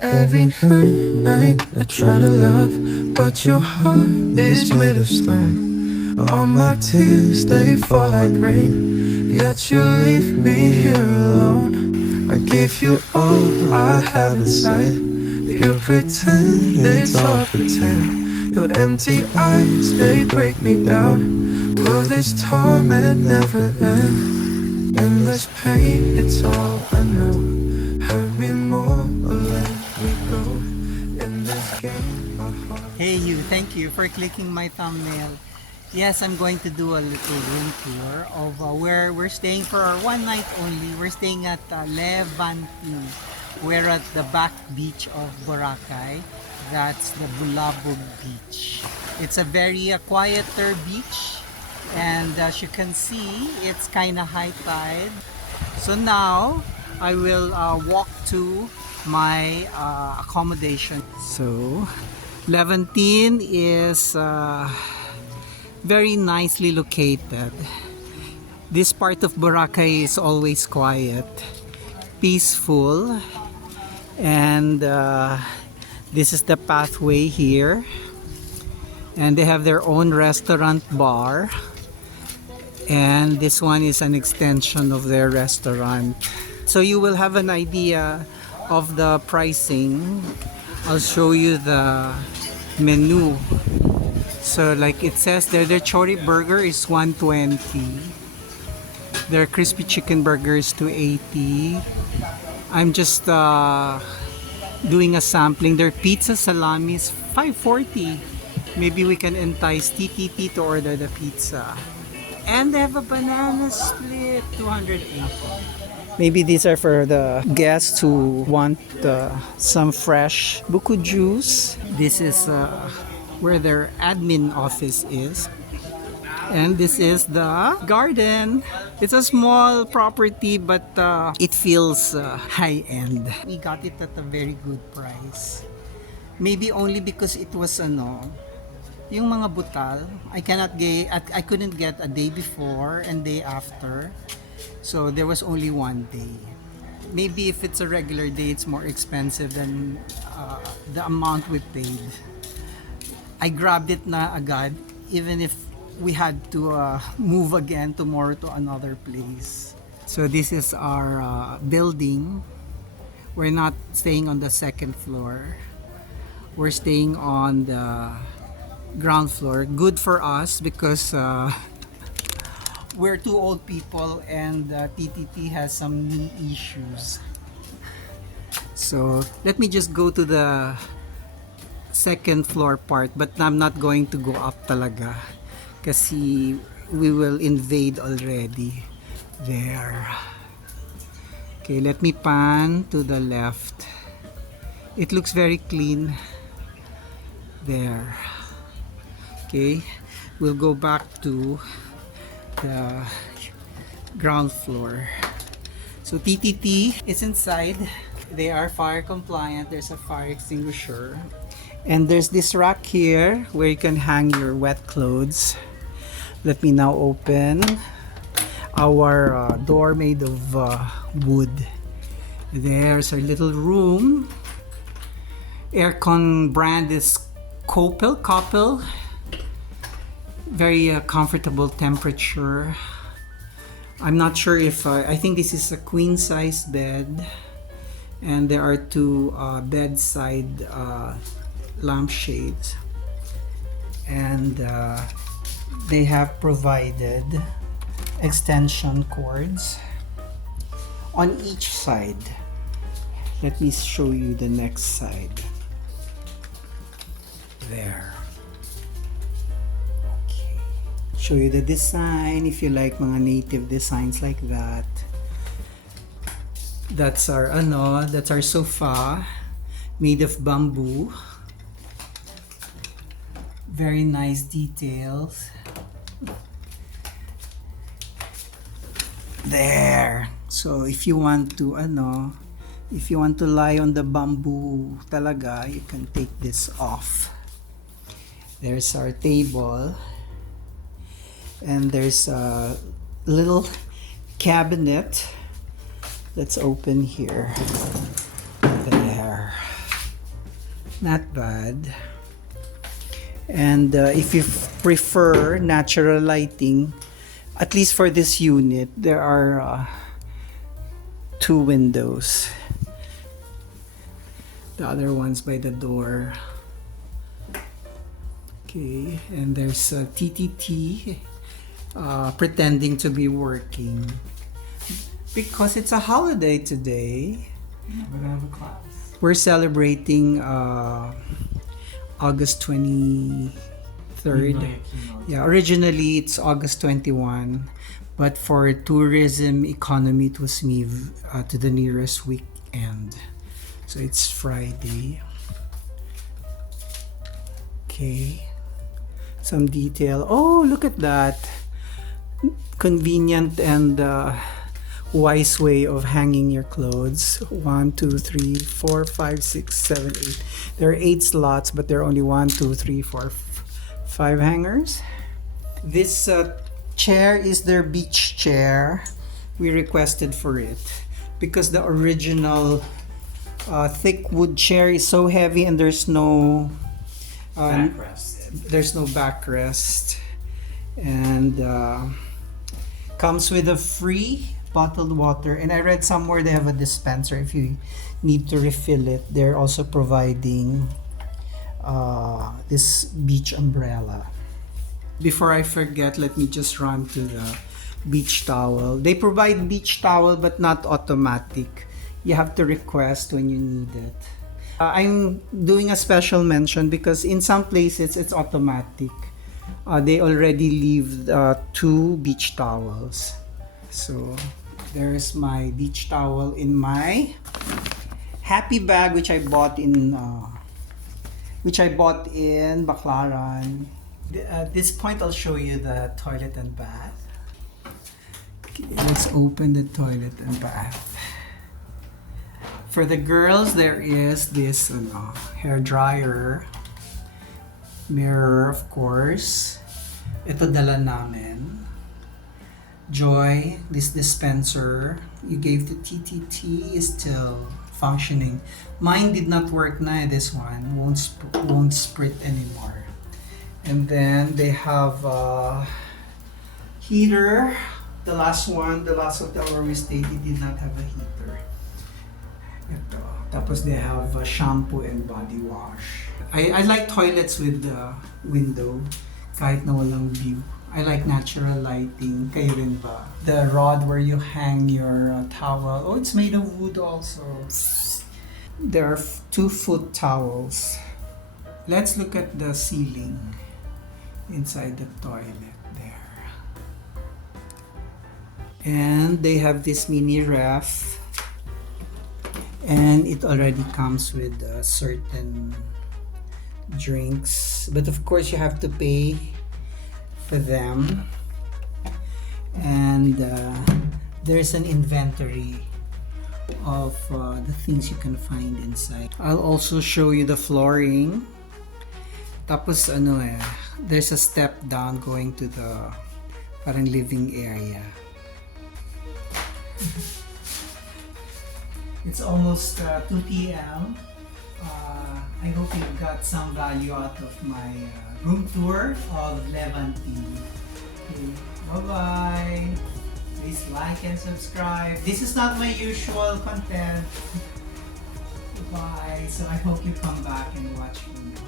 Every night I try to love, but your heart is made of stone. All my tears, they fall like rain, yet you leave me here alone. I give you all I have inside. You pretend it's all pretend. Your empty eyes, they break me down. Will this torment never end? Endless pain, it's all I know. Hurt me more or let me go. In this game, my heart. Hey you, thank you for clicking my thumbnail. Yes, I'm going to do a little room tour of where we're staying for our one night only. We're staying at Levantin. We're at the back beach of Boracay. That's the Bulabog beach. It's a very quieter beach, and as you can see, it's kind of high tide. So now I will walk to my accommodation. So Levantin is very nicely located. This part of Boracay is always quiet, peaceful, and this is the pathway here, and they have their own restaurant bar, and this one is an extension of their restaurant. So you will have an idea of the pricing. I'll show you the menu. So like it says there, their chori burger is $120. Their crispy chicken burger is $280. I'm just doing a sampling. Their pizza salami is $540. Maybe we can entice TTT to order the pizza. And they have a banana split, $280. Maybe these are for the guests who want some fresh buko juice. This is where their admin office is. And this is the garden. It's a small property, but it feels high-end. We got it at a very good price. Maybe only because it was yung mga butal, I couldn't get a day before and day after. So there was only one day. Maybe if it's a regular day, it's more expensive than the amount we paid. I grabbed it na agad, even if we had to move again tomorrow to another place. So this is our building. We're not staying on the second floor. We're staying on the ground floor. Good for us because we're two old people and TTT has some knee issues. So let me just go to the second floor part, but I'm not going to go up talaga kasi we will invade already there. Okay, let me pan to the left. It looks very clean there. Okay, we'll go back to the ground floor. So TTT is inside. They are fire compliant. There's a fire extinguisher, and there's this rack here where you can hang your wet clothes. Let me now open our door made of wood. There's our little room. Aircon brand is Coppel. Very comfortable temperature. I'm not sure if I think this is a queen size bed, and there are two bedside lampshades, and they have provided extension cords on each side. Let me show you the next side. There. Show you the design if you like mga native designs like that. That's our sofa made of bamboo. Very nice details. There. So if you want to lie on the bamboo talaga, you can take this off. There's our table. And there's a little cabinet. Let's open here. There. Not bad. And if you prefer natural lighting, at least for this unit, there are 2 windows. The other one's by the door. Okay, and there's a TTT pretending to be working because it's a holiday today. We're gonna have a class. We're celebrating August 23rd. Yeah, originally it's August 21, but for tourism economy it was moved to the nearest weekend. So it's Friday. Okay. Some detail. Oh, look at that. Convenient and wise way of hanging your clothes. 1, 2, 3, 4, 5, 6, 7, 8. There are 8 slots, but there are only 1, 2, 3, 4, 5 hangers. This chair is their beach chair. We requested for it because the original thick wood chair is so heavy and there's no backrest, and comes with a free bottled water. And I read somewhere they have a dispenser if you need to refill it. They're also providing this beach umbrella. Before I forget, let me just run to the beach towel. They provide beach towel but not automatic. You have to request when you need it. I'm doing a special mention because in some places it's automatic. They already leave 2 beach towels. So there's my beach towel in my happy bag, which I bought in Baclaran. At this point, I'll show you the toilet and bath. Okay, let's open the toilet and bath. For the girls, there is this hair dryer, mirror, of course. Ito dala namin. Joy, this dispenser you gave to TTT is still functioning. Mine did not work na. This one won't sprit anymore. And then they have a heater. The last hotel where we stayed, it did not have a heater. Ito. Tapos they have shampoo and body wash. I like toilets with the window kahit na walang view. I like natural lighting. Kayo rin ba? The rod where you hang your towel. Oh, it's made of wood also. There are 2-foot towels. Let's look at the ceiling inside the toilet there. And they have this mini ref. And it already comes with certain drinks. But of course, you have to pay for them. And there's an inventory of the things you can find inside. I'll also show you the flooring. Tapos there's a step down going to the parang living area. It's almost 2 p.m. I hope you got some value out of my room tour of Levantin. Okay, bye-bye. Please like and subscribe. This is not my usual content. Bye. So I hope you come back and watch me more.